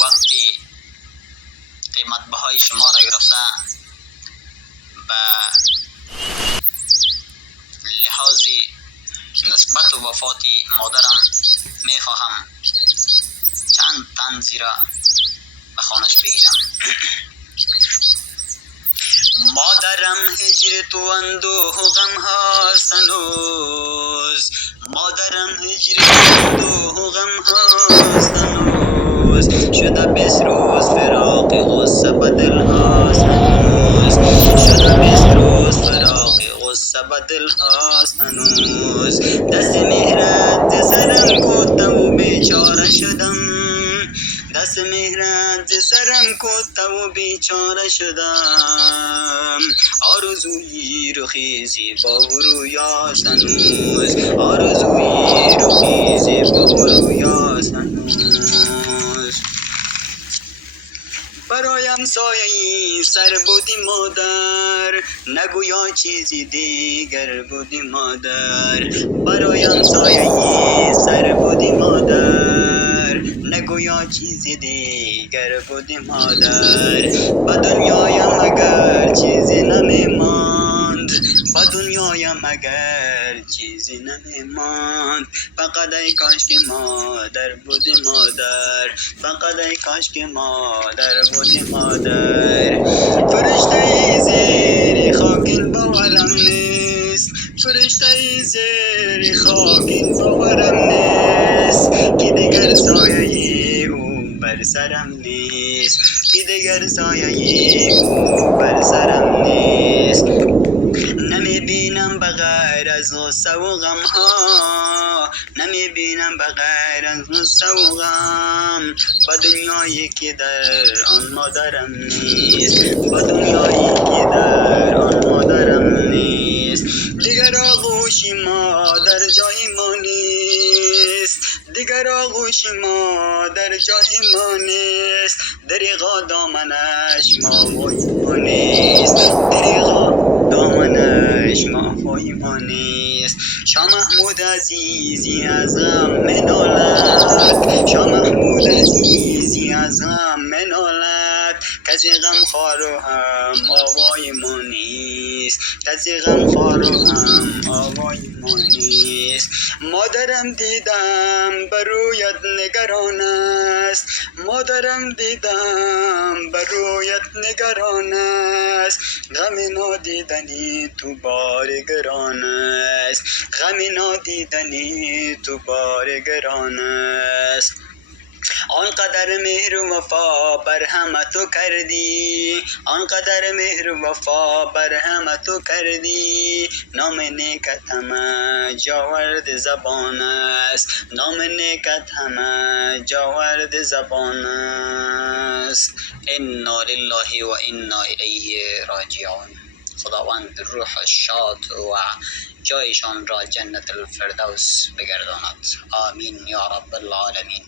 وقتی قیمت بهای شما را گرفته به لحاظ نسبت و وفات مادرم می خواهم چند طنزی را به خانش بگیرم. مادرم هجر تو اندوه و غم هاست هنوز، مادرم هجر تو اندوه و غم هاست هنوز، شده 20 روز فراق غصه به دل هاست هنوز، شده 20 روز فراق غصه به دل هاست هنوز. دست مهرت ز سرم کوته و بیچاره شدم، دست مهرت ز سرم کوته و بیچاره شدم. آرزوی رخی زیبا و رویاست هنوز، آرزوی رخی زیبا و رویاست هنوز. برایم سایه سر بودی مادر، نگویا چیزی دیگر بودی مادر. برایم سایه سر بودی مادر، نگویا چیزی دیگر بودی مادر. به دنیایم اگر چیزی نمی ماند، به دنیایم اگر چیزی نمی ماند، فقط ای کاش که مادر بودی مادر، فقط ای کاش که مادر بودی مادر. فرشته زیر خاکین باورم نیست، فرشته زیر خاکین باورم نیست، که دیگر سایه او بر سرم نیست، که دیگر سایه او بر سرم نیست. نمی بینم بغیر از غصه و غم ها، نمی بینم بغیر از غصه و غم، به دنیایی که در آن مادرم نیست، به دنیایی که در آن مادرم نیست. دیگر آغوش مادر جای ما نیست، دیگر آغوش مادر جای ما نیست، دریغا دامنش ماوای ما نیست، دریغا دامنش ماهوی ما نیست. شاه محمود عزیزی از غم منالد، شاه محمود عزیزی از غم منالد، کسی غم خوار و هم آوای ما نیست، کسی غم خوار و هم آوای ما نیست. مادرم دیدم بر رویت نگران است، مادرم دیدم بر رویت نگران است، غم نادیدنی تو بار گران است، غم نادیدنی تو بار گران است. آنقدر مهر و وفا بر همه تو کردی، آنقدر مهر و وفا بر همه تو کردی، نام نیکت همه جاورد زبان است، نام نیکت همه جاورد زبان است. انا لله و انا الیه راجعون. خداوند روح شاد و جایشان را جنت الفردوس بگرداند. آمین یا رب العالمین.